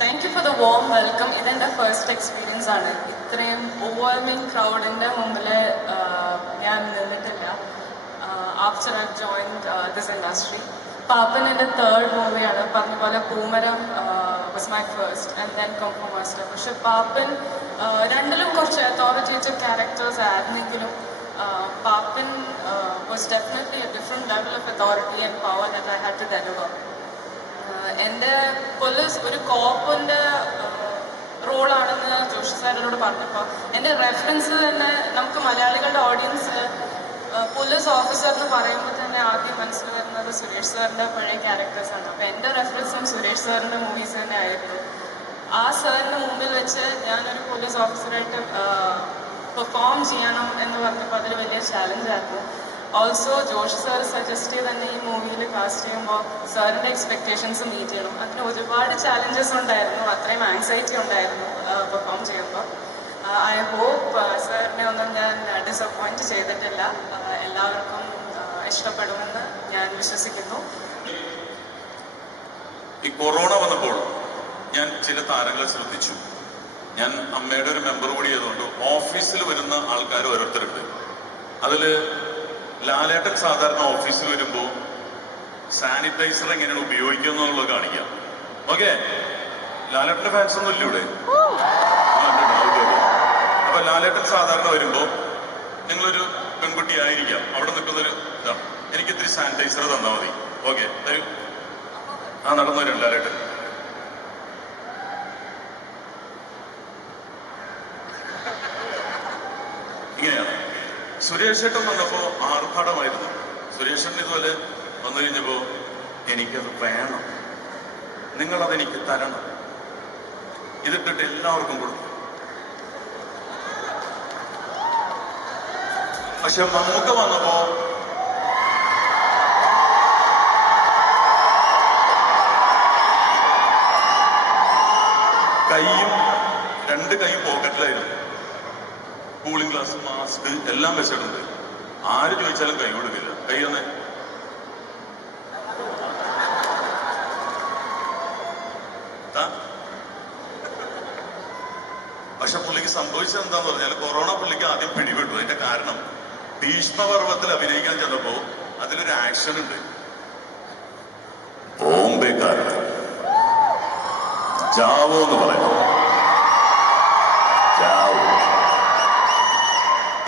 Thank you for the warm welcome. This is my first experience. ഇത്രയും overwhelming crowd-ന്റെ മുമ്പിൽ ഞാൻ നിന്നിട്ടില്ല. After I've joined this industry. Papan എൻ്റെ third മൂവിയാണ്. പറഞ്ഞ പോലെ Poomaram was my first and then Kung-Fu Master. പക്ഷെ പാപ്പൻ രണ്ടിലും കുറച്ച് authoritative characters ആയിരുന്നെങ്കിലും Papan was definitely a different level of authority and power that I had to deliver. എൻ്റെ police ഒരു കോപ്പിൻ്റെ റോളാണെന്ന് ജോഷി സാറിനോട് പറഞ്ഞപ്പോൾ എൻ്റെ റെഫറൻസ് തന്നെ നമുക്ക് മലയാളികളുടെ ഓഡിയൻസ് പോലീസ് ഓഫീസർ എന്ന് പറയുമ്പോൾ തന്നെ ആദ്യം മനസ്സിൽ വരുന്നത് സുരേഷ് സാറിൻ്റെ പഴയ ക്യാരക്ടേഴ്സാണ്. അപ്പോൾ എൻ്റെ റെഫറൻസും സുരേഷ് സാറിൻ്റെ മൂവീസ് തന്നെ ആയിരുന്നു. ആ സാറിൻ്റെ മുമ്പിൽ വെച്ച് ഞാനൊരു പോലീസ് ഓഫീസറായിട്ട് പെർഫോം ചെയ്യണം എന്ന് പറഞ്ഞപ്പോൾ അതൊരു വലിയ ചാലഞ്ചായിരുന്നു. ഓൾസോ ജോഷി സാർ സജസ്റ്റ് ചെയ്ത് തന്നെ ഈ മൂവിയിൽ കാസ്റ്റ് ചെയ്യുമ്പോൾ സാറിൻ്റെ എക്സ്പെക്റ്റേഷൻസ് മീറ്റ് ചെയ്യണം. അതിന് ഒരുപാട് ചാലഞ്ചസ് ഉണ്ടായിരുന്നു, അത്രയും ആങ്സൈറ്റി ഉണ്ടായിരുന്നു പെർഫോം ചെയ്യുമ്പോൾ. ഐ ഹോപ്പ് സാറിനെ ഒന്നും ഞാൻ ഡിസപ്പോയിൻറ്റ് ചെയ്തിട്ടില്ല. എല്ലാവർക്കും ഇഷ്ടപ്പെടുമെന്ന് ഞാൻ വിശ്വസിക്കുന്നു. ഈ കൊറോണ വന്നപ്പോൾ ഞാൻ ചില താരങ്ങളെ ശ്രദ്ധിച്ചു. ഞാൻ അമ്മയുടെ ഒരു മെമ്പർ കൂടി ആയതുകൊണ്ട് ഓഫീസിൽ വരുന്ന ആൾക്കാർ ഓരോരുത്തരുണ്ട്. അതിൽ ലാലേട്ടൻ സാധാരണ ഓഫീസിൽ വരുമ്പോൾ സാനിറ്റൈസർ എങ്ങനെയാണ് ഉപയോഗിക്കുക എന്നുള്ളത് കാണിക്കാം. ഓക്കെ, ലാലേട്ടന്റെ ഫാൻസ് ഒന്നും ഇല്ല ഇവിടെ. അപ്പൊ ലാലേട്ടൻ സാധാരണ വരുമ്പോ നിങ്ങളൊരു പെൺകുട്ടി ആയിരിക്കാം, അവിടെ നിൽക്കുന്നൊരു ഇതാണ്, എനിക്ക് ഇത്തിരി സാനിറ്റൈസർ തന്നാൽ മതി. ഓക്കെ, തരൂ. ആ നടന്നു വരും ലാലേട്ടൻ. ഇങ്ങനെയാണ്. സുരേഷ് ഏട്ടൻ വന്നപ്പോ ആർഭാടമായിരുന്നു. സുരേഷ് ഏട്ടൻ ഇതുപോലെ വന്നു കഴിഞ്ഞപ്പോ എനിക്കത് വേണം, നിങ്ങളതെനിക്ക് തരണം, ഇതിട്ടിട്ട് എല്ലാവർക്കും കൊടുക്കും. പക്ഷെ മമ്മൂക്ക വന്നപ്പോ രണ്ട് കൈയും പോക്കറ്റിലായിരുന്നു. കൂളിംഗ് ഗ്ലാസ്, മാസ്ക് എല്ലാം വെച്ചിട്ടുണ്ട്. ആര് ചോദിച്ചാലും കൈ കൊടുക്കില്ല. കൈ ഒന്ന് പക്ഷെ പുള്ളിക്ക് സംഭവിച്ചത് എന്താന്ന് പറഞ്ഞാൽ കൊറോണ പുള്ളിക്ക് ആദ്യം പിടിപെട്ടു. അതിന്റെ കാരണം ഭീഷ്മപർവത്തിൽ അഭിനയിക്കാൻ ചെന്നപ്പോ അതിലൊരു ആക്ഷൻ ഉണ്ട്. ബോംബെക്കാരുടെ ജാവോ എന്ന് പറയുന്നു.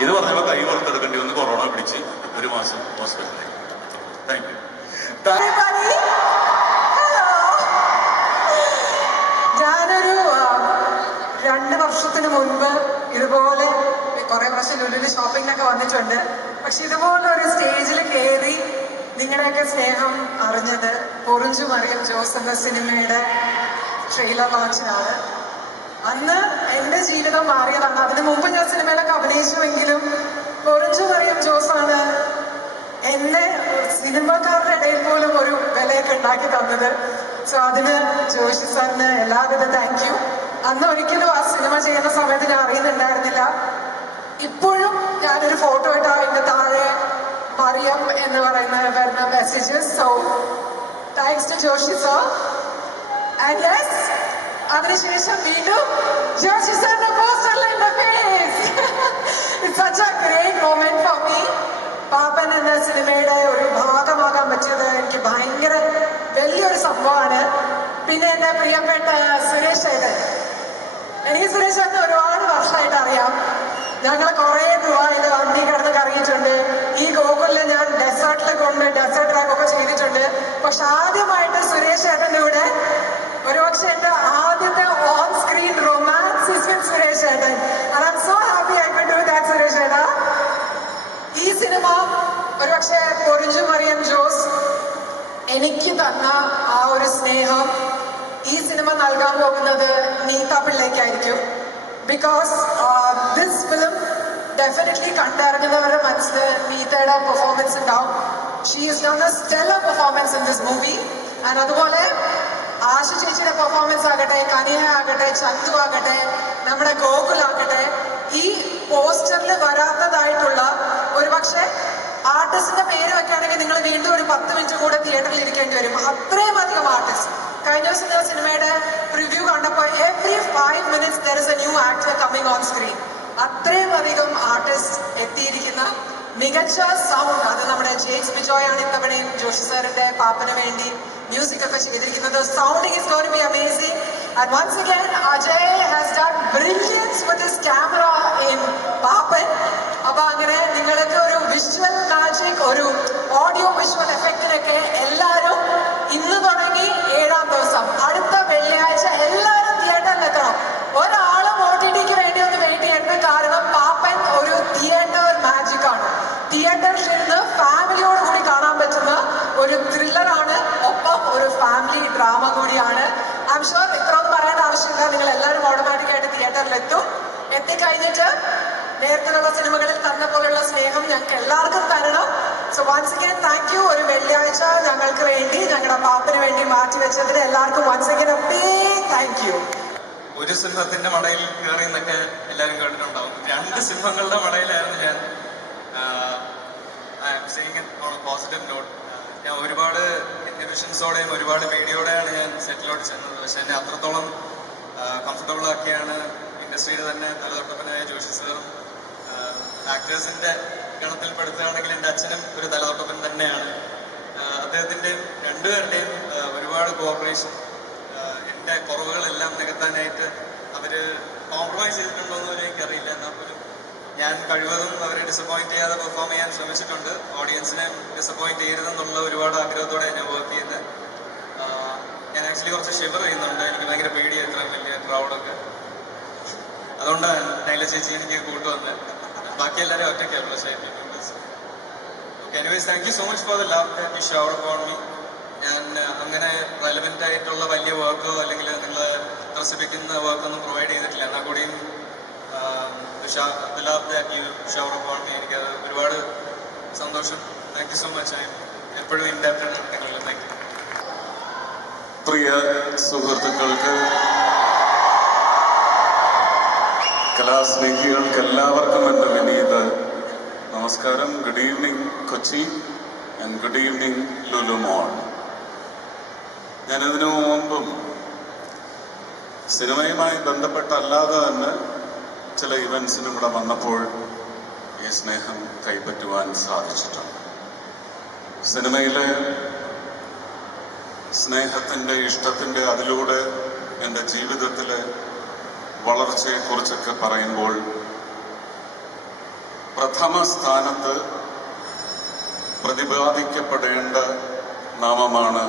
ഇത് പറഞ്ഞപ്പോ കൈ പുറത്തെടുക്കേണ്ടി വന്ന് കൊറോണ പിടിച്ച് 1 മാസം ഹോസ്പിറ്റലായി. Thank you. ഞാനൊരു 2 വർഷത്തിന് മുൻപ് ഇതുപോലെ കുറെ പ്രാവശ്യം ലുലുവിൽ ഷോപ്പിങ്ങിനൊക്കെ വന്നിട്ടുണ്ട്. പക്ഷെ ഇതുപോലെ ഒരു സ്റ്റേജിൽ കയറി നിങ്ങളുടെയൊക്കെ സ്നേഹം അറിഞ്ഞത് പൊറിഞ്ചു മറിയം ജോസ് എന്ന സിനിമയുടെ ട്രെയിലർ ലോഞ്ചിനാണ്. അന്ന് എൻ്റെ ജീവിതം മാറിയതാണ്. അതിനു മുമ്പ് ഞാൻ സിനിമയിലൊക്കെ അഭിനയിച്ചുവെങ്കിലും പൊറിഞ്ചു മറിയം ജോസാണ് എന്നെ സിനിമക്കാരുടെ ഇടയിൽ പോലും ഒരു വിലയൊക്കെ ഉണ്ടാക്കി തന്നത്. സോ അതിന് ജോഷി സാറിന് എല്ലാവിധ താങ്ക് യു. അന്ന് ഒരിക്കലും ആ സിനിമ ചെയ്യുന്ന സമയത്ത് ഞാൻ അറിയുന്നുണ്ടായിരുന്നില്ല. ഇപ്പോഴും ഞാനൊരു ഫോട്ടോ ഇട്ടാ എൻ്റെ താഴെ മറിയം എന്ന് വരുന്ന messages. So thanks to Joshi sir. And yes, അതിനുശേഷം വീണ്ടും ജോഷി സാറിന്റെ പോസ്റ്ററിൽ എൻ്റെ face. It's such a great moment for me. Paappan എന്ന സിനിമയുടെ ഒരു ഭാഗമാകാൻ പറ്റിയത് എനിക്ക് ഭയങ്കര വലിയൊരു സംഭവമാണ്. പിന്നെ എൻ്റെ പ്രിയപ്പെട്ട സുരേഷ് ഏട്ടൻ, എനിക്ക് സുരേഷ് ഏട്ടൻ ഒരുപാട് വർഷമായിട്ട് അറിയാം. ഞങ്ങൾ കുറേ ദുബായിൽ വണ്ടി കിടന്ന് കറങ്ങിയിട്ടുണ്ട്. ഈ ഗോകുലിൽ ഞാൻ ഡെസേർട്ടിൽ കൊണ്ട് ഡെസേർട്ട് ട്രാക്കൊക്കെ ചെയ്തിട്ടുണ്ട്. പക്ഷെ ആദ്യമായിട്ട് സുരേഷ് ഏട്ടൻ്റെ കൂടെ ഒരുപക്ഷെ എൻ്റെ ആദ്യത്തെ on screen romance is with Suresh ഏട്ടൻ. And I'm so happy I could do that, Suresh ഏട്ടാ. ഈ സിനിമ ഒരുപക്ഷെ പൊറിഞ്ചു മറിയം ജോസ് എനിക്ക് തന്ന ആ ഒരു സ്നേഹം ഈ സിനിമ നൽകാൻ പോകുന്നത് നീത പിള്ളയ്ക്കായിരിക്കും. ബിക്കോസ് ദിസ് ഫിലിം ഡെഫിനറ്റ്ലി കണ്ടിറങ്ങുന്നവരുടെ മനസ്സിൽ നീതയുടെ പെർഫോമൻസ് ഉണ്ടാവും. She is done a stellar performance in this movie. And അതുപോലെ ആശ ചേച്ചിയുടെ പെർഫോമൻസ് ആകട്ടെ, കനിഹ ആകട്ടെ, ചന്തു ആകട്ടെ, നമ്മുടെ ഗോകുലാകട്ടെ, ഈ പോസ്റ്ററിൽ വരാത്തതായിട്ടുള്ള ഒരുപക്ഷെ ആർട്ടിസ്റ്റിന്റെ പേര് വെക്കുകയാണെങ്കിൽ നിങ്ങൾ വീണ്ടും ഒരു 10 മിനിറ്റ് കൂടെ തിയേറ്ററിൽ ഇരിക്കേണ്ടി വരും. അത്രയും അധികം ആർട്ടിസ്റ്റ് കഴിഞ്ഞ ദിവസം ഞാൻ സിനിമയുടെ റിവ്യൂ കണ്ടപ്പോൾ every 5 minutes there is a new actor coming on screen. അത്രയും അധികം ആർട്ടിസ്റ്റ് എത്തിയിരിക്കുന്ന മികച്ച സൗണ്ട്, അത് നമ്മുടെ ജെയിംസ് ബിജോയ് ആണ് ഇത്തവണയും ജോഷി സാറിന്റെ പാപ്പന് വേണ്ടി മ്യൂസിക് ഒക്കെ ചെയ്തിരിക്കുന്നത്. Sounding is going to be amazing. And once again, Ajay has done brilliance with his camera in പാപ്പൻ. അപ്പൊ അങ്ങനെ നിങ്ങൾക്ക് ഒരു വിഷ്വൽ മാജിക്, ഒരു ഓഡിയോ വിഷ്വൽ എഫക്റ്റിനൊക്കെ എല്ലാവരും ഇന്ന് തുടങ്ങി 7ാം ദിവസം അടുത്ത വെള്ളിയാഴ്ച എല്ലാവരും തിയേറ്ററിൽ എത്തണം. ഒരാളും OTTക്ക് വേണ്ടി ഒന്ന് വെയിറ്റ് ചെയ്യരുത്. കാരണം പാപ്പൻ ഒരു തിയേറ്റർ മാജിക് ആണ്. തിയേറ്ററിൽ ഇരുന്ന് ഫാമിലിയോട് കൂടി കാണാൻ പറ്റുന്ന ഒരു ത്രില്ലറാണ്, ഒപ്പം ഒരു ഫാമിലി ഡ്രാമ കൂടിയാണ്. ഐ എം ഷുവർ ഇത്രയൊന്നും പറയേണ്ട ആവശ്യമില്ല. നിങ്ങൾ എല്ലാവരും ഓട്ടോമാറ്റിക്കായിട്ട് തിയേറ്ററിൽ എത്തും. എത്തിക്കഴിഞ്ഞിട്ട് നേരത്തിലുള്ള സിനിമകളിൽ തന്ന പോലുള്ള സ്നേഹം ഞങ്ങൾക്ക് എല്ലാവർക്കും തരണം. So once again thank you. ഒരു വെള്ളിയാഴ്ച ഞങ്ങൾക്ക് വേണ്ടി, ഞങ്ങളുടെ പാപ്പന് വേണ്ടി മാറ്റിവെച്ചതിന് എല്ലാവർക്കും once again a big thank you. ഒരു സിംഹത്തിന്റെ മടയിൽ കയറി എന്നൊക്കെ എല്ലാവരും കേട്ടിട്ടുണ്ടാവും. 2 സിംഹങ്ങളുടെ മടയിലായിരുന്നു ഞാൻ. I am seeing it on A positive not. ഞാൻ ഒരുപാട് ഇൻഹിബിഷൻസോടെയും ഒരുപാട് പേടിയോടെയാണ് ഞാൻ സെറ്റിലോട്ട് ചെന്നത്. പക്ഷെ എന്നെ അത്രത്തോളം കംഫർട്ടബിൾ ആക്കിയാണ് ഇൻഡസ്ട്രിയുടെ തന്നെ തലതൊട്ടപ്പനായ ജോഷി സാറും. ആക്ടേഴ്സിന്റെ ഗണത്തിൽപ്പെടുത്തുകയാണെങ്കിൽ എൻ്റെ അച്ഛനും ഒരു തലതൊട്ടപ്പൻ തന്നെയാണ്. അദ്ദേഹത്തിൻ്റെയും രണ്ടുപേരുടെയും ഒരുപാട് കോർപ്പറേഷൻ, എൻ്റെ കുറവുകളെല്ലാം നികത്താനായിട്ട് അവർ കോംപ്രമൈസ് ചെയ്തിട്ടുണ്ടോ എന്ന് എനിക്കറിയില്ല. എന്നാൽ പോലും ഞാൻ കഴിവതും അവരെ ഡിസപ്പോയിന്റ് ചെയ്യാതെ പെർഫോം ചെയ്യാൻ ശ്രമിച്ചിട്ടുണ്ട്. ഓഡിയൻസിനെ ഡിസപ്പോയിന്റ് ചെയ്യരുതെന്നുള്ള ഒരുപാട് ആഗ്രഹത്തോടെ ഞാൻ വർക്ക് ചെയ്യുന്നത്. ഞാൻ ആക്ച്വലി കുറച്ച് ഷിവർ ചെയ്യുന്നുണ്ട്. എനിക്ക് ഭയങ്കര പേടിയാണ് ഇത്ര വലിയ ക്രൗഡൊക്കെ. അതുകൊണ്ടാണ് നൈല ചേച്ചി എനിക്ക് കൂട്ടുവന്ന്. ബാക്കി എല്ലാവരും ഒറ്റയ്ക്കായിരുന്നു. പക്ഷേ anyways thank you so much for the love that you showered upon me. ഞാൻ അങ്ങനെ റെലവെൻ്റ് ആയിട്ടുള്ള വലിയ വർക്കോ അല്ലെങ്കിൽ നിങ്ങൾ ത്രസിപ്പിക്കുന്ന വർക്കൊന്നും പ്രൊവൈഡ് ചെയ്തിട്ടില്ല. എന്നാൽ കൂടിയും the love that you shower upon me, എനിക്ക് ഒരുപാട് സന്തോഷം. Thank you so much. I എപ്പോഴും ഇൻഡാപ്റ്റഡ് ആണ് നിങ്ങളിൽ. Thank you. പ്രിയ സുഹൃത്തുക്കൾക്ക്, കലാസ്നേഹികൾക്ക് എല്ലാവർക്കും എൻ്റെ വിനീത നമസ്കാരം. Good evening Kochi and good evening Lulu mall. ഞാനിതിനു മുമ്പും സിനിമയുമായി ബന്ധപ്പെട്ടല്ലാതെ തന്നെ ചില ഇവൻസിന് ഇവിടെ വന്നപ്പോൾ ഈ സ്നേഹം കൈപ്പറ്റുവാൻ സാധിച്ചിട്ടുണ്ട്. സിനിമയിലെ സ്നേഹത്തിൻ്റെ, ഇഷ്ടത്തിൻ്റെ, അതിലൂടെ എൻ്റെ ജീവിതത്തിലെ വളർച്ചയെക്കുറിച്ചൊക്കെ പറയുമ്പോൾ പ്രഥമ സ്ഥാനത്ത് പ്രതിപാദിക്കപ്പെടേണ്ട നാമമാണ്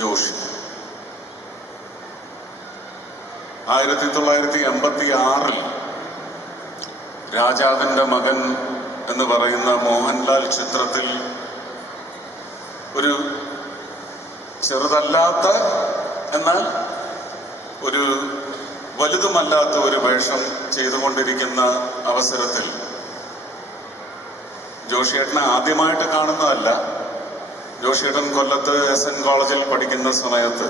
ജോഷി. 1986 രാജാവിൻ്റെ മകൻ എന്ന് പറയുന്ന മോഹൻലാൽ ചിത്രത്തിൽ ഒരു ചെറുതല്ലാത്ത എന്നാൽ ഒരു വലുതുമല്ലാത്ത ഒരു വേഷം ചെയ്തുകൊണ്ടിരിക്കുന്ന അവസരത്തിൽ ജോഷിയേട്ടനെ ആദ്യമായിട്ട് കാണുന്നതല്ല. ജോഷിയേട്ടൻ കൊല്ലത്ത് SN കോളേജിൽ പഠിക്കുന്ന സമയത്ത്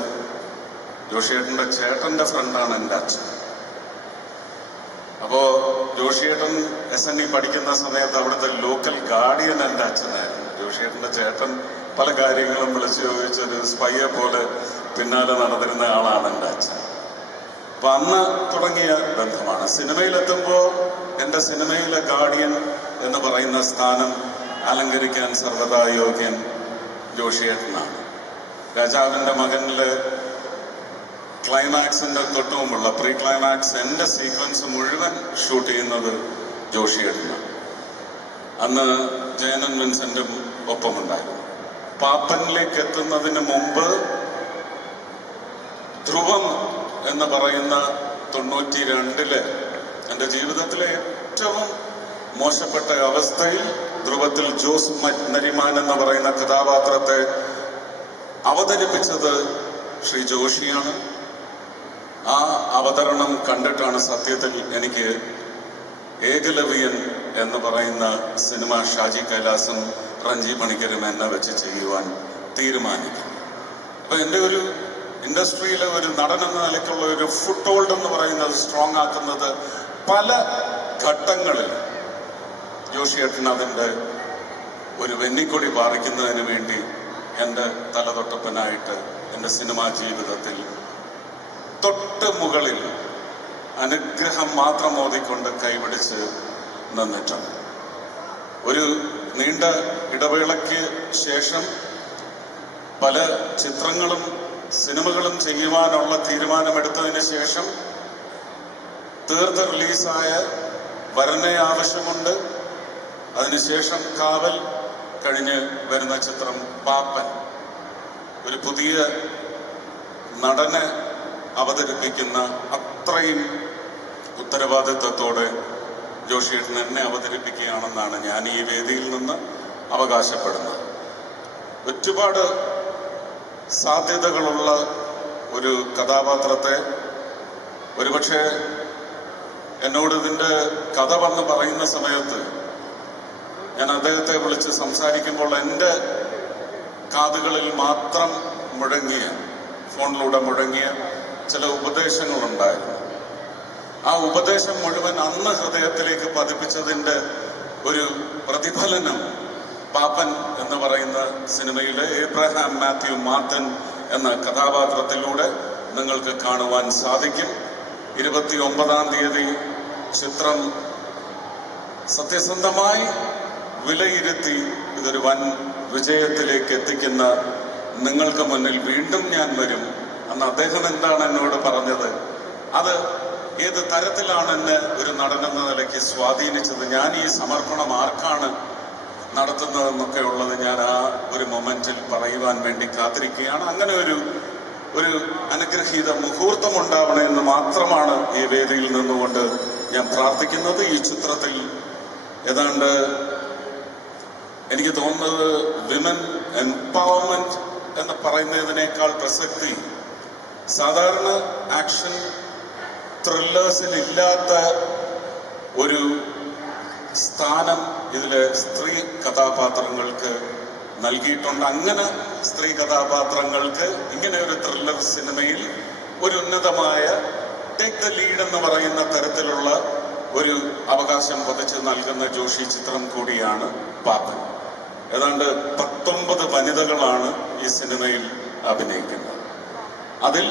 ജോഷിയേട്ടൻ്റെ ചേട്ടൻ്റെ ഫ്രണ്ടാണ് എൻ്റെ അച്ഛൻ. അപ്പോൾ ജോഷിയേട്ടൻ SN പഠിക്കുന്ന സമയത്ത് അവിടുത്തെ ലോക്കൽ ഗാർഡിയൻ എൻ്റെ അച്ഛനായിരുന്നു. ജോഷിയേട്ടൻ്റെ ചേട്ടൻ പല കാര്യങ്ങളും വിളിച്ചു ചോദിച്ചൊരു സ്പൈയെ പോലെ പിന്നാലെ നടന്നിരുന്ന ആളാണ് എൻ്റെ അച്ഛൻ. അപ്പം അന്ന് തുടങ്ങിയ ബന്ധമാണ്. സിനിമയിലെത്തുമ്പോൾ എൻ്റെ സിനിമയിലെ ഗാർഡിയൻ എന്ന് പറയുന്ന സ്ഥാനം അലങ്കരിക്കാൻ സർവ്വതാ യോഗ്യൻ ജോഷിയേട്ടനാണ്. രാജാവിൻ്റെ മകനിലെ ക്ലൈമാക്സിൻ്റെ തൊട്ടുമുമ്പുള്ള പ്രീ ക്ലൈമാക്സ് എൻ്റെ സീക്വൻസ് മുഴുവൻ ഷൂട്ട് ചെയ്യുന്നത് ജോഷിയേട്ടനാണ്. അന്ന് ജയനൻ വിൻസെന്റും ഒപ്പമുണ്ടായിരുന്നു. പാപ്പനിലേക്ക് എത്തുന്നതിന് മുമ്പ് ധ്രുവം എന്ന് പറയുന്ന 92 എൻ്റെ ജീവിതത്തിലെ ഏറ്റവും മോശപ്പെട്ട അവസ്ഥയിൽ ധ്രുവത്തിൽ ജോസ് നരിമാൻ എന്ന് പറയുന്ന കഥാപാത്രത്തെ അവതരിപ്പിച്ചത് ശ്രീ ജോഷിയാണ്. ആ അവതരണം കണ്ടിട്ടാണ് സത്യത്തിൽ എനിക്ക് ഏകലവ്യൻ എന്ന് പറയുന്ന സിനിമ ഷാജി കൈലാസും റഞ്ജി പണിക്കരും എന്നെ വെച്ച് ചെയ്യുവാൻ തീരുമാനിക്കും. അപ്പൊ എൻ്റെ ഒരു ഇൻഡസ്ട്രിയിലെ ഒരു നടൻ എന്ന നിലയ്ക്കുള്ള ഒരു ഫുട് ഹോൾഡ് എന്ന് പറയുന്നത് സ്ട്രോങ് ആക്കുന്നത് പല ഘട്ടങ്ങളിൽ ജോഷിയേട്ടൻ അതിൻ്റെ ഒരു വെന്നിക്കൊടി പാറിക്കുന്നതിന് വേണ്ടി എൻ്റെ തലതൊട്ടപ്പനായിട്ട് എൻ്റെ സിനിമാ ജീവിതത്തിൽ തൊട്ട് മുകളിൽ അനുഗ്രഹം മാത്രം ഓതിക്കൊണ്ട് കൈപിടിച്ച് നിന്നിട്ടുണ്ട്. ഒരു നീണ്ട ഇടവേളയ്ക്ക് ശേഷം പല ചിത്രങ്ങളും സിനിമകളും ചെയ്യുവാനുള്ള തീരുമാനമെടുത്തതിന് ശേഷം തീർത്ത് റിലീസായ വരനെ ആവശ്യമുണ്ട്, അതിനുശേഷം കാവൽ കഴിഞ്ഞ് വരുന്ന ചിത്രം പാപ്പൻ, ഒരു പുതിയ നടനെ അവതരിപ്പിക്കുന്ന അത്രയും ഉത്തരവാദിത്വത്തോടെ ജോഷിയേട്ടൻ എന്നെ അവതരിപ്പിക്കുകയാണെന്നാണ് ഞാൻ ഈ വേദിയിൽ നിന്ന് അവകാശപ്പെടുന്നത്. ഒരുപാട് സാധ്യതകളുള്ള ഒരു കഥാപാത്രത്തെ ഒരുപക്ഷെ എന്നോട് ഇതിൻ്റെ കഥ വന്ന് പറയുന്ന സമയത്ത് ഞാൻ അദ്ദേഹത്തെ വിളിച്ച് സംസാരിക്കുമ്പോൾ എൻ്റെ കാതുകളിൽ മാത്രം മുഴങ്ങിയ, ഫോണിലൂടെ മുഴങ്ങിയ ചില ഉപദേശങ്ങളുണ്ടായിരുന്നു. ആ ഉപദേശം മുഴുവൻ അന്ന് ഹൃദയത്തിലേക്ക് പതിപ്പിച്ചതിൻ്റെ ഒരു പ്രതിഫലനം പാപ്പൻ എന്ന് പറയുന്ന സിനിമയിലെ ഏബ്രഹാം മാത്യു മാർട്ടിൻ എന്ന കഥാപാത്രത്തിലൂടെ നിങ്ങൾക്ക് കാണുവാൻ സാധിക്കും. 29-ാം തീയതി ചിത്രം സത്യസന്ധമായി വിലയിരുത്തി ഇതൊരു വൻ വിജയത്തിലേക്ക് എത്തിക്കുന്ന നിങ്ങൾക്ക് മുന്നിൽ വീണ്ടും ഞാൻ വരും. അന്ന് അദ്ദേഹം എന്താണ് എന്നോട് പറഞ്ഞത്, അത് ഏത് തരത്തിലാണ് എന്നെ ഒരു നടനെന്ന നിലയ്ക്ക് സ്വാധീനിച്ചത്, ഞാൻ ഈ സമർപ്പണം ആർക്കാണ് നടത്തുന്നതെന്നൊക്കെ ഉള്ളത് ഞാൻ ആ ഒരു മൊമെന്റിൽ പറയുവാൻ വേണ്ടി കാത്തിരിക്കുകയാണ്. അങ്ങനെ ഒരു അനുഗ്രഹീത മുഹൂർത്തം ഉണ്ടാവണമെന്ന് മാത്രമാണ് ഈ വേദിയിൽ നിന്നുകൊണ്ട് ഞാൻ പ്രാർത്ഥിക്കുന്നത്. ഈ ചിത്രത്തിൽ ഏതാണ്ട് എനിക്ക് തോന്നുന്നത് വിമൻ എംപവർമെന്റ് എന്ന് പറയുന്നതിനേക്കാൾ പ്രസക്തി സാധാരണ ആക്ഷൻ ത്രില്ലേഴ്സിൽ ഇല്ലാത്ത ഒരു സ്ഥാനം ഇതിലെ സ്ത്രീ കഥാപാത്രങ്ങൾക്ക് നൽകിയിട്ടുണ്ട്. അങ്ങനെ സ്ത്രീ കഥാപാത്രങ്ങൾക്ക് ഇങ്ങനെ ഒരു ത്രില്ലർ സിനിമയിൽ ഒരു ഉന്നതമായ ടേക്ക് ദ ലീഡ് എന്ന് പറയുന്ന തരത്തിലുള്ള ഒരു അവകാശം പതിച്ച് നൽകുന്ന ജോഷി ചിത്രം കൂടിയാണ് പാപ്പൻ. ഏതാണ്ട് 19 വനിതകളാണ് ഈ സിനിമയിൽ അഭിനയിക്കുന്നത്. അതിൽ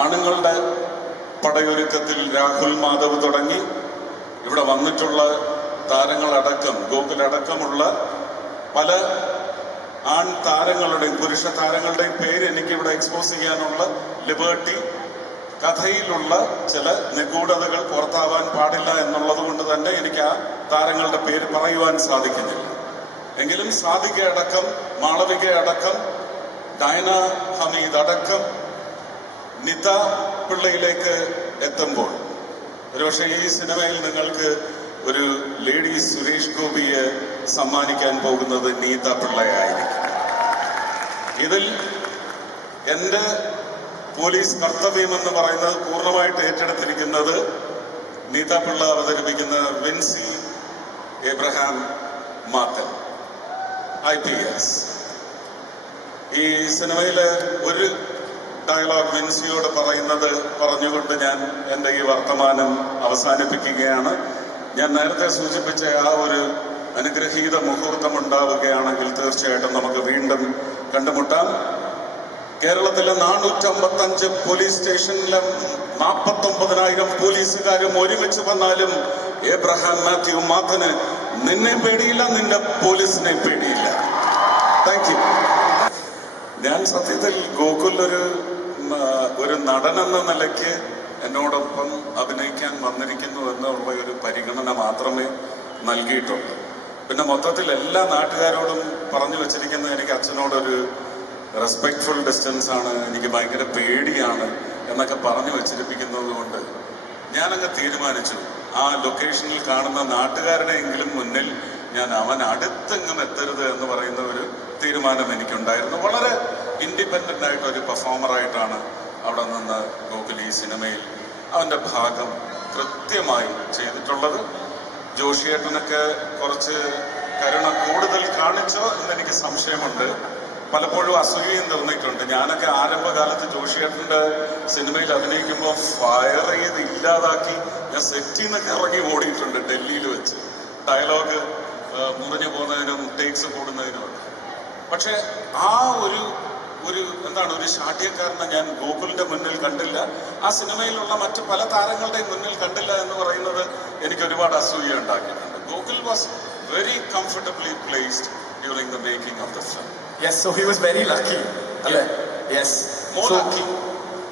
ആണുങ്ങളുടെ പടയൊരുക്കത്തിൽ രാഹുൽ മാധവ് തുടങ്ങി ഇവിടെ വന്നിട്ടുള്ള താരങ്ങളടക്കം, ഗോകുലടക്കമുള്ള പല ആൺ താരങ്ങളുടെയും പുരുഷ താരങ്ങളുടെയും പേര് എനിക്കിവിടെ എക്സ്പോസ് ചെയ്യാനുള്ള ലിബർട്ടി, കഥയിലുള്ള ചില നിഗൂഢതകൾ പുറത്താവാൻ പാടില്ല എന്നുള്ളത് കൊണ്ട് തന്നെ എനിക്ക് ആ താരങ്ങളുടെ പേര് പറയുവാൻ സാധിക്കുന്നില്ല. എങ്കിലും സാദിക അടക്കം, മാളവിക അടക്കം, ഡയന ഹമീദ് അടക്കം നിത പിള്ളയിലേക്ക് എത്തുമ്പോൾ ഒരുപക്ഷെ ഈ സിനിമയിൽ നിങ്ങൾക്ക് ഒരു ലേഡി സുരേഷ് ഗോപിയെ സമ്മാനിക്കാൻ പോകുന്നത് നീത പിള്ളയായിരിക്കും. ഇതിൽ എൻ്റെ പോലീസ് കർത്തവ്യം എന്ന് പറയുന്നത് പൂർണ്ണമായിട്ട് ഏറ്റെടുത്തിരിക്കുന്നത് നീത പിള്ള അവതരിപ്പിക്കുന്ന വിൻസി ഏബ്രഹാം മാർട്ടിൻ IPS. ഈ സിനിമയിലെ ഒരു ഡയലോഗ് വിൻസിയോട് പറഞ്ഞുകൊണ്ട് ഞാൻ എൻ്റെ ഈ വർത്തമാനം അവസാനിപ്പിക്കുകയാണ്. ഞാൻ നേരത്തെ സൂചിപ്പിച്ച ആ ഒരു അനുഗ്രഹീത മുഹൂർത്തം ഉണ്ടാവുകയാണെങ്കിൽ തീർച്ചയായിട്ടും നമുക്ക് വീണ്ടും കണ്ടുമുട്ടാം. കേരളത്തിലെ 455 പോലീസ് സ്റ്റേഷനിലെ 49,000 പോലീസുകാരും ഒരുമിച്ച് വന്നാലും ഏബ്രഹാം മാത്യു മാർട്ടിന് നിന്നെ പേടിയില്ല, നിന്റെ പോലീസിനെ പേടിയില്ല. Thank you. ഞാൻ സത്യത്തിൽ ഗോകുൽ ഒരു നടനെന്ന നിലയ്ക്ക് എന്നോടൊപ്പം അഭിനയിക്കാൻ വന്നിരിക്കുന്നു എന്നുള്ള ഒരു പരിഗണന മാത്രമേ നൽകിയിട്ടുള്ളൂ. പിന്നെ മൊത്തത്തിൽ എല്ലാ നാട്ടുകാരോടും പറഞ്ഞു വെച്ചിരിക്കുന്നത് എനിക്ക് അച്ഛനോടൊരു റെസ്പെക്ട്ഫുൾ ഡിസ്റ്റൻസ് ആണ്, എനിക്ക് ഭയങ്കര പേടിയാണ് എന്നൊക്കെ പറഞ്ഞു വെച്ചിരിപ്പിക്കുന്നത് കൊണ്ട് ഞാനങ്ങ് തീരുമാനിച്ചു ആ ലൊക്കേഷനിൽ കാണുന്ന നാട്ടുകാരുടെ എങ്കിലും മുന്നിൽ ഞാൻ അവൻ അടുത്തെങ്ങും എത്തരുത് എന്ന് പറയുന്ന ഒരു തീരുമാനം എനിക്കുണ്ടായിരുന്നു. വളരെ ഇൻഡിപെൻഡൻ്റ് ആയിട്ട് ഒരു പെർഫോമറായിട്ടാണ് അവിടെ നിന്ന് ഗോകുൽ ഈ സിനിമയിൽ അവൻ്റെ ഭാഗം കൃത്യമായി ചെയ്തിട്ടുള്ളത്. ജോഷിയേട്ടനൊക്കെ കുറച്ച് കരുണ കൂടുതൽ കാണിച്ചോ എന്നെനിക്ക് സംശയമുണ്ട്. പലപ്പോഴും അസൂയയും തോന്നിയിട്ടുണ്ട്. ഞാനൊക്കെ ആരംഭകാലത്ത് ജോഷിയേട്ടൻ്റെ സിനിമയിൽ അഭിനയിക്കുമ്പോൾ ഫയർ ചെയ്ത് ഇല്ലാതാക്കി ഞാൻ സെറ്റിൽ നിന്നൊക്കെ ഇറങ്ങി ഓടിയിട്ടുണ്ട് ഡൽഹിയിൽ വെച്ച്, ഡയലോഗ് മുറിഞ്ഞു പോകുന്നതിനും ടേക്സ് കൂടുന്നതിനുമൊക്കെ. പക്ഷെ ആ ഒരു എന്താണ് ഒരു ശാഠ്യക്കാരനെ ഞാൻ ഗോകുലിന്റെ മുന്നിൽ കണ്ടില്ല. ആ സിനിമയിലുള്ള മറ്റു പല താരങ്ങളുടെയും മുന്നിൽ കണ്ടില്ല എന്ന് പറയുന്നത് എനിക്ക് ഒരുപാട് അസൂയ ഉണ്ടാക്കിയിട്ടുണ്ട്. Gokul was very comfortably placed during the making of the film. Yes, so he was very lucky. Yeah. Yes. More lucky.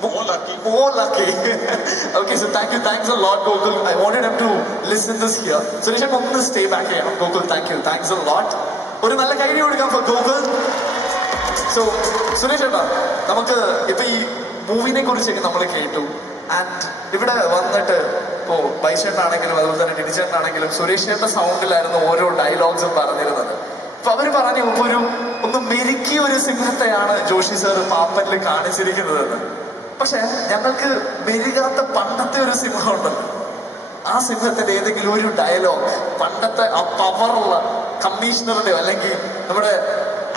More lucky. Okay, so thanks a lot, Gokul. I wanted him to listen this here. So Rishabh, I'm going to stay back here. Gokul, thanks a lot. ഒരു നല്ല കൈഡി കൊടുക്കാം for Gokul. So Suresh ഏട്ടാ, നമുക്ക് ഇപ്പൊ ഈ മൂവിനെ കുറിച്ചൊക്കെ നമ്മൾ കേട്ടു. ആൻഡ് ഇവിടെ വന്നിട്ട് ഇപ്പോ ബൈഷേട്ടനാണെങ്കിലും അതുപോലെ തന്നെ ടിനിച്ചേട്ടനാണെങ്കിലും സുരേഷ് ചേട്ടന്റെ സൗണ്ടിലായിരുന്നു ഓരോ ഡയലോഗ്സും പറഞ്ഞിരുന്നത്. അപ്പൊ അവര് പറഞ്ഞു ഒന്ന് മെരുക്കിയ ഒരു സിംഹത്തെയാണ് ജോഷി സാർ പാപ്പനിൽ കാണിച്ചിരിക്കുന്നതെന്ന്. പക്ഷെ ഞങ്ങൾക്ക് മെരുകാത്ത പണ്ടത്തെ ഒരു സിംഹം ഉണ്ടല്ലോ, ആ സിംഹത്തിന്റെ ഏതെങ്കിലും ഒരു ഡയലോഗ് പണ്ടത്തെ ആ പവറുള്ള കമ്മീഷണറുടെയോ അല്ലെങ്കിൽ നമ്മുടെ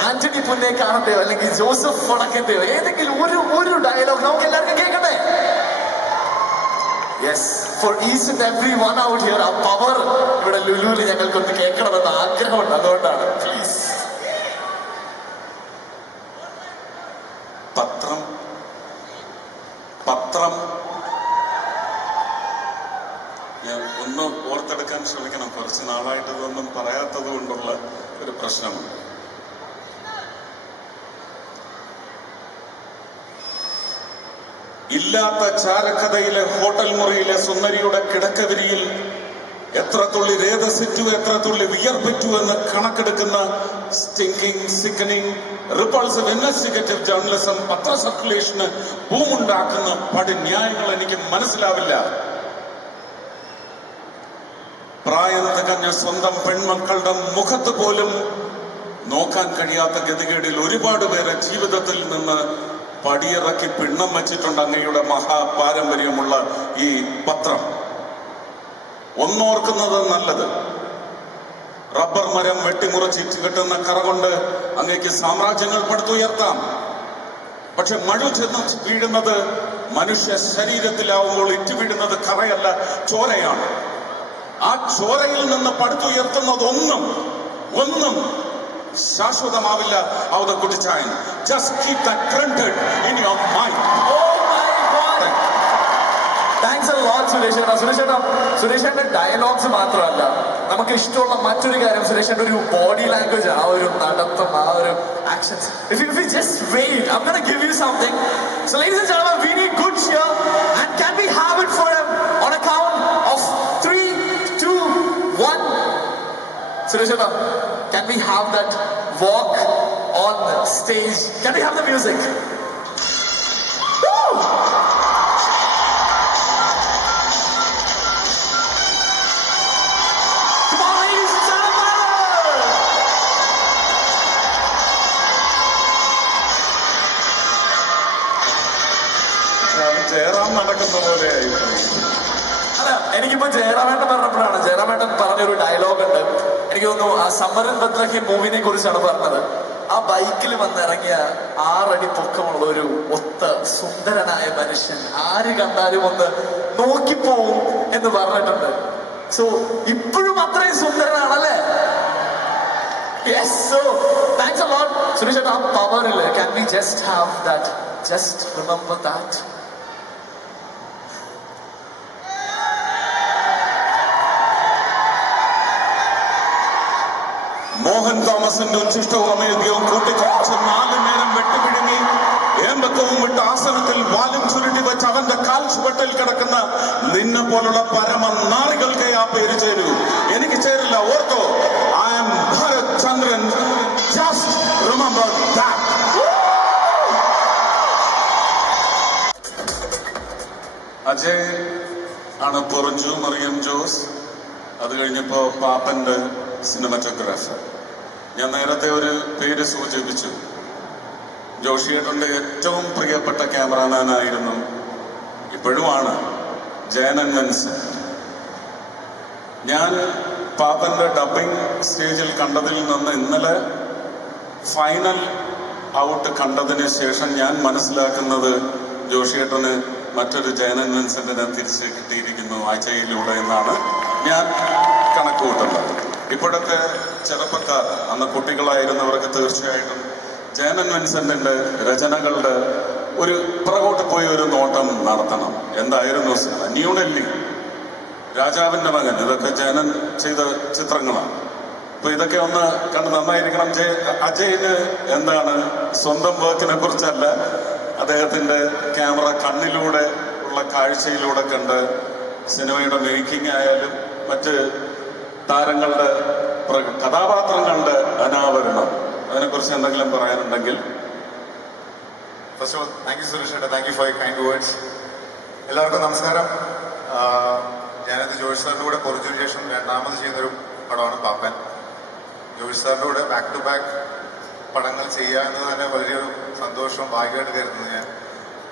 ആന്റണി പുന്നേക്കാണന്റെയോ അല്ലെങ്കിൽ ജോസഫ് വടക്കന്റെയോ ഏതെങ്കിലും ഒരു ഡയലോഗ് നമുക്ക് എല്ലാവർക്കും കേൾക്കട്ടെ? Yes, for each and every one out here ആ പവർ ഇവിടെ ലുലുവിൽ ഞങ്ങൾക്കൊന്ന് കേൾക്കണമെന്ന് ആഗ്രഹമുണ്ട്. അതുകൊണ്ടാണ് പ്ലീസ്. പത്രം ഞാൻ ഒന്ന് ഓർത്തെടുക്കാൻ ശ്രമിക്കണം. കുറച്ച് നാളായിട്ട് ഇതൊന്നും പറയാത്തത് കൊണ്ടുള്ള ഒരു പ്രശ്നമുണ്ട്. ഇല്ലാത്ത ചാരക്കഥയിലെ ഹോട്ടൽ മുറിയിലെ സുന്ദരിയുടെ കിടക്കവിരിയിൽ എത്ര തുള്ളി രേതസിറ്റു എത്ര തുള്ളി വിയർപ്പിറ്റു എന്ന് കണക്കെടുക്കുന്ന സ്റ്റിങ്കിങ് സിക്കനിങ് റിപ്പൾസീവ് ഇൻവെസ്റ്റിഗേറ്റീവ് ജേർണലിസം പത്ര സർക്കുലേഷന് ബൂമുണ്ടാക്കുന്ന പടിന്യായങ്ങൾ എനിക്ക് മനസ്സിലാവില്ല. പ്രായം തികഞ്ഞ സ്വന്തം പെൺമക്കളുടെ മുഖത്ത് പോലും നോക്കാൻ കഴിയാത്ത ഗതികേടിൽ ഒരുപാട് പേരെ ജീവിതത്തിൽ നിന്ന് പടിയിറക്കി പിണ്ണം വച്ചിട്ടുണ്ട് അങ്ങയുടെ മഹാപാരമ്പര്യമുള്ള ഈ പത്രം. ഒന്നോർക്കുന്നത് നല്ലത്, റബ്ബർ മരം വെട്ടിമുറച്ചിട്ട് കിട്ടുന്ന കറ കൊണ്ട് അങ്ങേക്ക് സാമ്രാജ്യങ്ങൾ പടുത്തുയർത്താം. പക്ഷെ മഴ ചെന്ന് വീഴുന്നത് മനുഷ്യ ശരീരത്തിലാവുമ്പോൾ ഇറ്റു വീഴുന്നത് കറയല്ല, ചോരയാണ്. ആ ചോരയിൽ നിന്ന് പടുത്തുയർത്തുന്നത് ഒന്നും ശാശ്വതമാവില്ല. How the good time. Just keep that printed in your mind. Oh my God. Thanks a lot, സുരേഷേട്ടാ. സുരേഷേട്ടന്റെ ഡയലോഗ്സ് മാത്രമല്ല, നമുക്ക് ഇഷ്ടമുള്ള മറ്റൊരു കാര്യം സുരേഷേട്ടന്റെ ഒരു ബോഡി ലാംഗ്വേജ്, ആ ഒരു നടത്തം, ആ ഒരു actions. If you just wait, I'm going to give you something. So ladies and gentlemen, we need good cheer, and can we have it for him on a count of 3, 2, 1. സുരേഷേട്ടാ, can we have that walk on stage? Can we have the music? Woo! Come on, ladies and gentlemen! ചേരാൻ നടക്കുന്ന പോലെയായി. അല്ല, എനിക്കിപ്പോ ജയറാമേട്ടൻ പറഞ്ഞപ്പോഴാണ്, ജയറാമേട്ടൻ പറഞ്ഞൊരു dialogue ഉണ്ട്. എനിക്ക് തോന്നുന്നു ആ സമ്മരൻ ബദ്ലഹിം മൂവിനെ കുറിച്ചാണ് പറഞ്ഞത്. ആ ബൈക്കിൽ വന്നിറങ്ങിയ 6 അടി പൊക്കമുള്ള ഒരു ഒത്ത സുന്ദരനായ മനുഷ്യൻ ആര് കണ്ടാലും ഒന്ന് നോക്കിപ്പോവും എന്ന് പറഞ്ഞിട്ടുണ്ട്. സോ ഇപ്പോഴും അത്രയും സുന്ദരനാണല്ലേ? Yes. So thanks a lot Suresh. ആ പവറില് can we just have that, just remember that. Mohan തോമസിന്റെ ഉച്ഛിഷ്ടവും അമേദ്യവും കൂട്ടിച്ചേർച്ച് 4 നേരം വെട്ടുപിഴുങ്ങി ഏമ്പക്കവും വിട്ട് ആസനത്തിൽ വാലും ചുരുട്ടി വെച്ച് അവന്റെ കാൽ ചുവട്ടിൽ കിടക്കുന്ന നിന്നെ പോലുള്ള പരമ നാറികൾക്ക് ആ പേര് ചേരൂ. എനിക്ക് ചേരില്ല. ഓർത്തോ, I am Bharath Chandran. Just remember that. Ajay ആണ് പൊറിഞ്ചു മറിയം ജോസ്. അത് കഴിഞ്ഞപ്പോ പാപ്പന്റെ സിനിമാറ്റോഗ്രാഫർ. ഞാൻ നേരത്തെ ഒരു പേര് സൂചിപ്പിച്ചു. ജോഷിയേട്ടന്റെ ഏറ്റവും പ്രിയപ്പെട്ട ക്യാമറാമാനായിരുന്നു, ഇപ്പോഴുമാണ്, ജയനൻ വിൻസെന്റ്. ഞാൻ പാപ്പന്റെ ഡബിംഗ് സ്റ്റേജിൽ കണ്ടതിൽ നിന്ന് ഇന്നലെ ഫൈനൽ ഔട്ട് കണ്ടതിന് ശേഷം ഞാൻ മനസ്സിലാക്കുന്നത് ജോഷിയേട്ടന് മറ്റൊരു ജയനൻ വിൻസെന്റിനെ തിരിച്ച് കിട്ടിയിരിക്കുന്നു ആഴ്ചയിലൂടെ എന്നാണ് ഞാൻ കണക്കുകൂട്ടുന്നത്. ഇപ്പോഴത്തെ ചെറുപ്പക്കാർ, അന്ന് കുട്ടികളായിരുന്നവർക്ക് തീർച്ചയായിട്ടും ജയനൻ വിൻസെന്റിന്റെ രചനകളുടെ ഒരു പുറകോട്ട് പോയി ഒരു നോട്ടം നടത്തണം. എന്തായിരുന്നു ന്യൂഡൽഹി, രാജാവിന്റെ മകൻ, ഇതൊക്കെ ജയനൻ ചെയ്ത ചിത്രങ്ങളാണ്. അപ്പൊ ഇതൊക്കെ ഒന്ന് കണ്ട് നന്നായിരിക്കണം. അജയിന് എന്താണ് സ്വന്തം വർക്കിനെ കുറിച്ചല്ല, അദ്ദേഹത്തിന്റെ ക്യാമറ കണ്ണിലൂടെ ഉള്ള കാഴ്ചയിലൂടെ കണ്ട് സിനിമയുടെ മേക്കിംഗ് ആയാലും മറ്റ് താരങ്ങളുടെ കഥാപാത്രങ്ങളുടെ അനാവരണം, അതിനെക്കുറിച്ച് എന്തെങ്കിലും പറയാനുണ്ടെങ്കിൽ. First of all thank you Suresh ഏട്ടാ, thank you for your kind words. എല്ലാവർക്കും നമസ്കാരം. ഞാനിത് ജോഷ് സാറിൻ്റെ കൂടെ കുറച്ചു ശേഷം രണ്ടാമത് ചെയ്യുന്നൊരു പടമാണ് പാപ്പൻ. ജോഷ് സാറിൻ്റെ കൂടെ ബാക്ക് ടു ബാക്ക് പടങ്ങൾ ചെയ്യുക എന്ന് തന്നെ വലിയൊരു സന്തോഷവും ഭാഗ്യമായിട്ട് കരുതുന്നു ഞാൻ.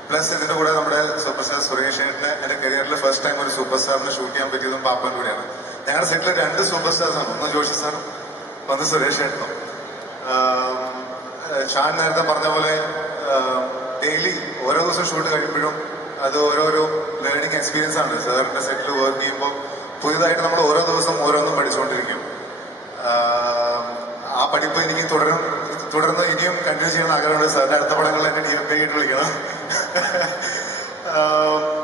പ്ലസ് ഇതിൻ്റെ കൂടെ നമ്മുടെ സൂപ്പർ സ്റ്റാർ സുരേഷ് ഏട്ടനെ എൻ്റെ കരിയറിൽ ഫസ്റ്റ് ടൈം ഒരു സൂപ്പർ സ്റ്റാറിനെ ഷൂട്ട് ചെയ്യാൻ പറ്റിയതും പാപ്പൻ കൂടെയാണ്. ഞങ്ങളുടെ സെറ്റിൽ 2 സൂപ്പർ സ്റ്റാർസാണ്, ഒന്ന് ജോഷി സാറും ഒന്ന് സുരേഷ് ഏട്ടനും. ഷാൻ നേരത്തെ പറഞ്ഞ പോലെ ഡെയിലി ഓരോ ദിവസം ഷൂട്ട് കഴിയുമ്പോഴും അത് ഓരോരോ ലേണിംഗ് എക്സ്പീരിയൻസ് ആണ്. സാറിൻ്റെ സെറ്റിൽ വർക്ക് ചെയ്യുമ്പോൾ പുതിയതായിട്ട് നമ്മൾ ഓരോ ദിവസം ഓരോന്നും പഠിച്ചുകൊണ്ടിരിക്കും. ആ പഠിപ്പ് എനിക്ക് തുടർന്ന് ഇനിയും കണ്ടിന്യൂ ചെയ്യുന്ന ആഗ്രഹമുണ്ട്. സാറിൻ്റെ അടുത്ത പടങ്ങളിൽ എന്നെ DFP ആയിട്ട് വിളിക്കണം.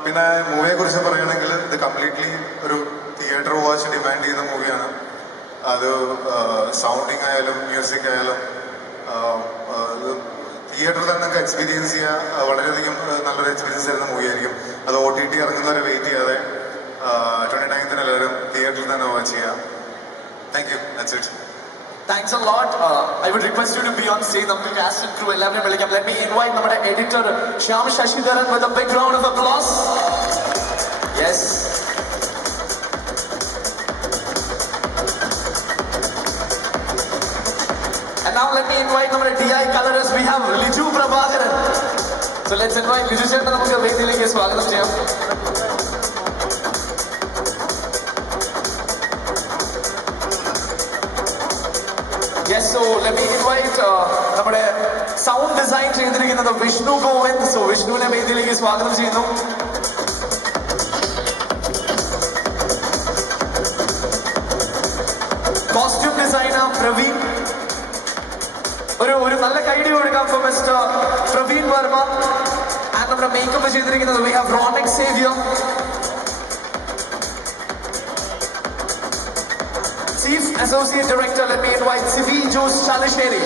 പിന്നെ മൂവിയെ കുറിച്ച് പറയുകയാണെങ്കിൽ ഇത് കംപ്ലീറ്റ്ലി ഒരു തിയേറ്റർ വാച്ച് ഡിമാൻഡ് ചെയ്യുന്ന മൂവിയാണ്. അത് സൗണ്ടിങ് ആയാലും മ്യൂസിക് ആയാലും തിയേറ്ററിൽ തന്നെ നമുക്ക് എക്സ്പീരിയൻസ് ചെയ്യുക വളരെയധികം നല്ലൊരു എക്സ്പീരിയൻസ് തരുന്ന മൂവിയായിരിക്കും. അത് OTT ഇറങ്ങുന്നവരെ വെയിറ്റ് ചെയ്യാതെ 29th എല്ലാവരും തിയേറ്ററിൽ തന്നെ വാച്ച് ചെയ്യുക. Thank you. That's it. Thanks a lot. I would request you to be on stage. നമുക്ക് cast and crew എല്ലാവരെയും വിളിക്കാം. Let me invite നമ്മുടെ editor Shyam Sasidharan with a big round of applause. Yes. And now let me invite നമ്മുടെ DI colorist. We have Liju Prabhakaran. So let's invite Liju ചേട്ടനെ നമുക്ക് വേദിയിലേക്ക് സ്വാഗതം ചെയ്യാം. Yes, so let me invite നമ്മുടെ സൗണ്ട് ഡിസൈൻ ചെയ്തിരിക്കുന്നത് വിഷ്ണു ഗോവിന്ദ്. സോ വിഷ്ണുവിനെ വേദിയിലേക്ക് സ്വാഗതം ചെയ്യുന്നു. Costume designer Praveen. ഒരു നല്ല കൈഡി കൊടുക്കാം for mister Praveen Varma. And നമ്മുടെ മേക്കപ്പ് ചെയ്തിരിക്കുന്നത് we have Ronik Xavier. Chief Associate Director, let me invite Sivi Jose Chalasheri.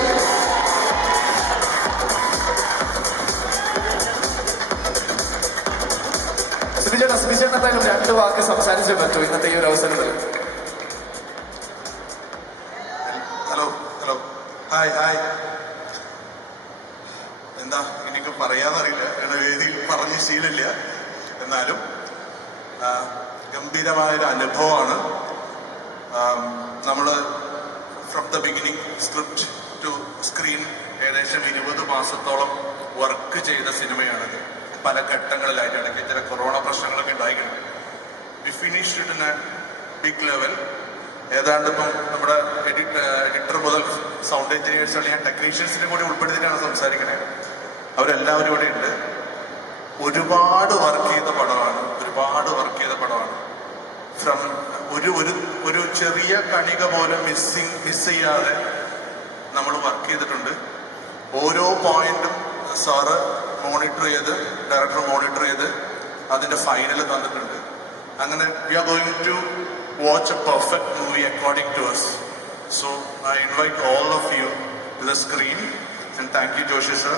സിബിചേട്ടൻ എന്തായാലും 2 വാക്ക് സംസാരിച്ചേ പറ്റൂ ഇന്നത്തെ ഈ ഒരു അവസരത്തിൽ. Hello hi. എന്താ എനിക്ക് പറയാന്നറിയില്ല, കാരണം വേദിയിൽ പറഞ്ഞ് ശീലമില്ല. എന്നാലും ഗംഭീരമായൊരു അനുഭവമാണ്. നമ്മൾ from the beginning script to screen ഏകദേശം 20 മാസത്തോളം വർക്ക് ചെയ്ത സിനിമയാണിത്. പല ഘട്ടങ്ങളിലായിട്ട് ഇടയ്ക്ക് ചില കൊറോണ പ്രശ്നങ്ങളൊക്കെ ഉണ്ടായിട്ടുണ്ട്. We finished in a big level. ഏതാണ്ട് ഇപ്പം നമ്മുടെ എഡിറ്റർ മുതൽ സൗണ്ട് എഞ്ചിനീയേഴ്സ് അല്ലെങ്കിൽ ടെക്നീഷ്യൻസിനെ കൂടി ഉൾപ്പെടുത്തിയിട്ടാണ് സംസാരിക്കുന്നത്. അവരെല്ലാവരും ഇവിടെ ഉണ്ട്. ഒരുപാട് വർക്ക് ചെയ്ത പടമാണ്. ഫ്രം ഒരു ചെറിയ കണിക പോലും മിസ് ചെയ്യാതെ നമ്മൾ വർക്ക് ചെയ്തിട്ടുണ്ട്. ഓരോ പോയിന്റും സാറ് ഡയറക്ടർ മോണിറ്റർ ചെയ്ത് അതിൻ്റെ ഫൈനൽ തന്നിട്ടുണ്ട്. അങ്ങനെ we are going to watch a perfect movie according to us. So I invite all of you to the screen and thank you, Joshi sir.